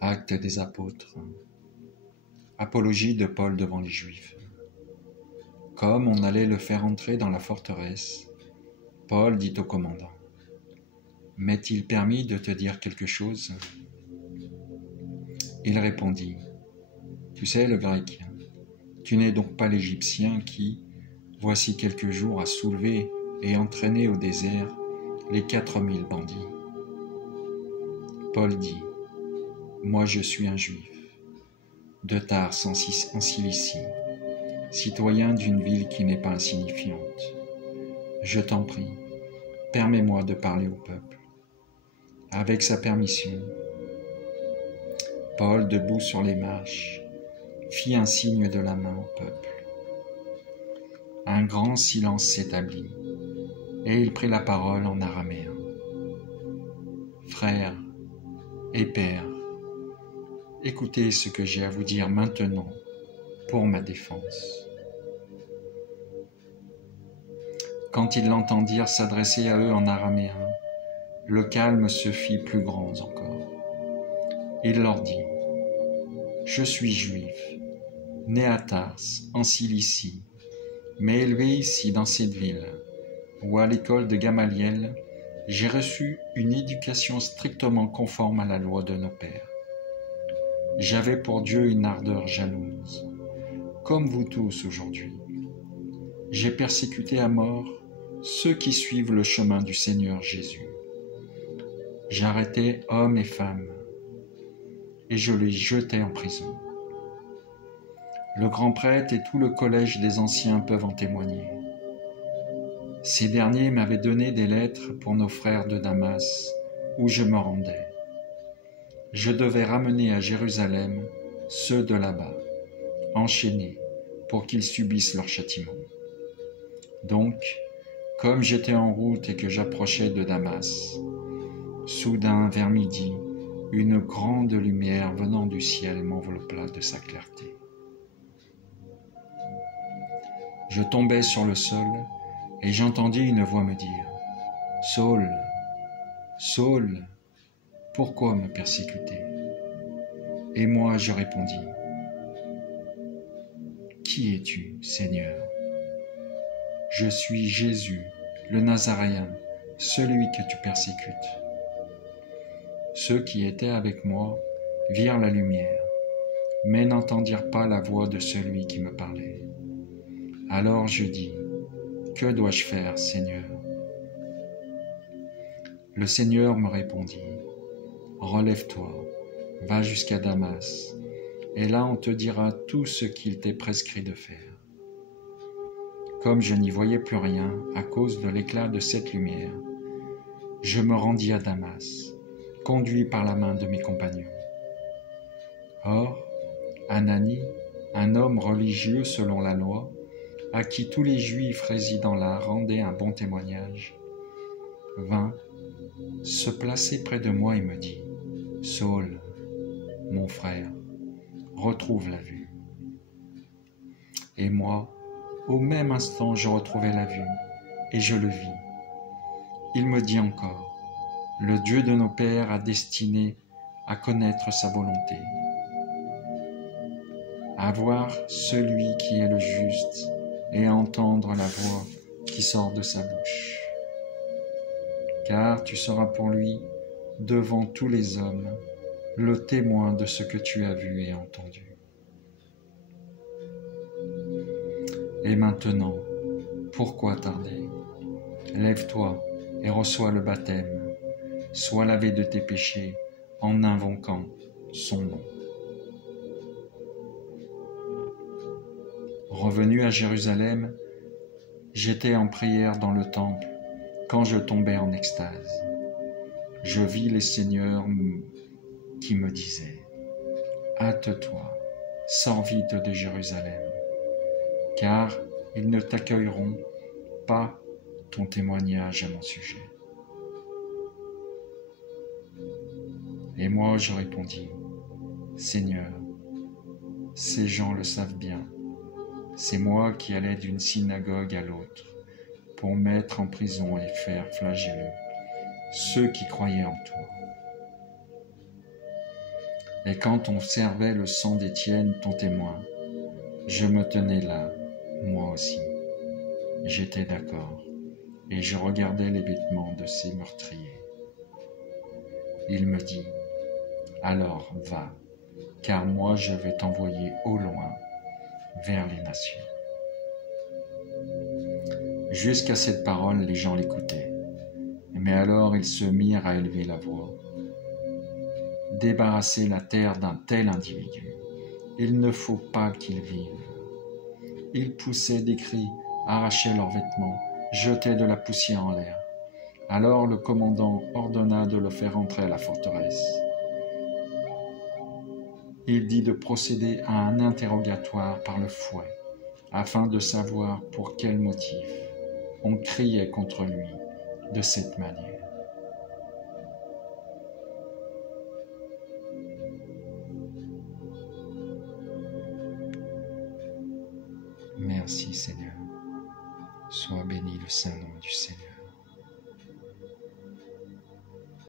Actes des apôtres. Apologie de Paul devant les Juifs. Comme on allait le faire entrer dans la forteresse, Paul dit au commandant : « M'est-il permis de te dire quelque chose ?» Il répondit : « Tu sais le grec, tu n'es donc pas l'Égyptien qui, voici quelques jours, a soulevé et entraîné au désert les 4000 bandits. » Paul dit : « Moi je suis un Juif, de Tars en Cilicie, citoyen d'une ville qui n'est pas insignifiante. Je t'en prie, permets-moi de parler au peuple. » Avec sa permission, Paul, debout sur les marches, fit un signe de la main au peuple. Un grand silence s'établit, et il prit la parole en araméen. « Frères et pères, écoutez ce que j'ai à vous dire maintenant pour ma défense. » Quand ils l'entendirent s'adresser à eux en araméen, le calme se fit plus grand encore. Il leur dit : « Je suis juif, né à Tars, en Cilicie, mais élevé ici dans cette ville, où à l'école de Gamaliel, j'ai reçu une éducation strictement conforme à la loi de nos pères. J'avais pour Dieu une ardeur jalouse, comme vous tous aujourd'hui. J'ai persécuté à mort ceux qui suivent le chemin du Seigneur Jésus. J'arrêtais hommes et femmes, et je les jetais en prison. Le grand prêtre et tout le collège des anciens peuvent en témoigner. Ces derniers m'avaient donné des lettres pour nos frères de Damas, où je me rendais. Je devais ramener à Jérusalem ceux de là-bas, enchaînés, pour qu'ils subissent leur châtiment. Donc, comme j'étais en route et que j'approchais de Damas, soudain, vers midi, une grande lumière venant du ciel m'enveloppa de sa clarté. Je tombai sur le sol et j'entendis une voix me dire : « Saul, Saul, pourquoi me persécuter ?» Et moi je répondis : « Qui es-tu, Seigneur ? » « Je suis Jésus, le Nazaréen, celui que tu persécutes. » Ceux qui étaient avec moi virent la lumière, mais n'entendirent pas la voix de celui qui me parlait. Alors je dis : « Que dois-je faire, Seigneur ? » Le Seigneur me répondit : « Relève-toi, va jusqu'à Damas, et là on te dira tout ce qu'il t'est prescrit de faire. » Comme je n'y voyais plus rien à cause de l'éclat de cette lumière, je me rendis à Damas, conduit par la main de mes compagnons. Or, Ananie, un homme religieux selon la loi, à qui tous les Juifs résidant là rendaient un bon témoignage, vint se placer près de moi et me dit : « Saul, mon frère, retrouve la vue. » Et moi, au même instant, je retrouvai la vue, et je le vis. Il me dit encore : « Le Dieu de nos pères a destiné à connaître sa volonté, à voir celui qui est le juste et à entendre la voix qui sort de sa bouche. Car tu seras pour lui, devant tous les hommes, le témoin de ce que tu as vu et entendu. Et maintenant, pourquoi tarder ? Lève-toi et reçois le baptême, sois lavé de tes péchés en invoquant son nom. » Revenu à Jérusalem, j'étais en prière dans le temple quand je tombai en extase. Je vis les seigneurs qui me disaient : « Hâte-toi, sors vite de Jérusalem, car ils ne t'accueilleront pas ton témoignage à mon sujet. » Et moi je répondis : « Seigneur, ces gens le savent bien. C'est moi qui allais d'une synagogue à l'autre pour mettre en prison et faire flageller ceux qui croyaient en toi. » Et quand on servait le sang d'Étienne, ton témoin, je me tenais là, moi aussi. J'étais d'accord, et je regardais les vêtements de ces meurtriers. Il me dit, alors va, car moi je vais t'envoyer au loin, vers les nations. Jusqu'à cette parole, les gens l'écoutaient. Mais alors ils se mirent à élever la voix. Débarrasser la terre d'un tel individu, il ne faut pas qu'il vive. Ils poussaient des cris, arrachaient leurs vêtements, jetaient de la poussière en l'air. Alors le commandant ordonna de le faire entrer à la forteresse. Il dit de procéder à un interrogatoire par le fouet, afin de savoir pour quel motif on criait contre lui de cette manière. Merci Seigneur, sois béni le Saint-Nom du Seigneur.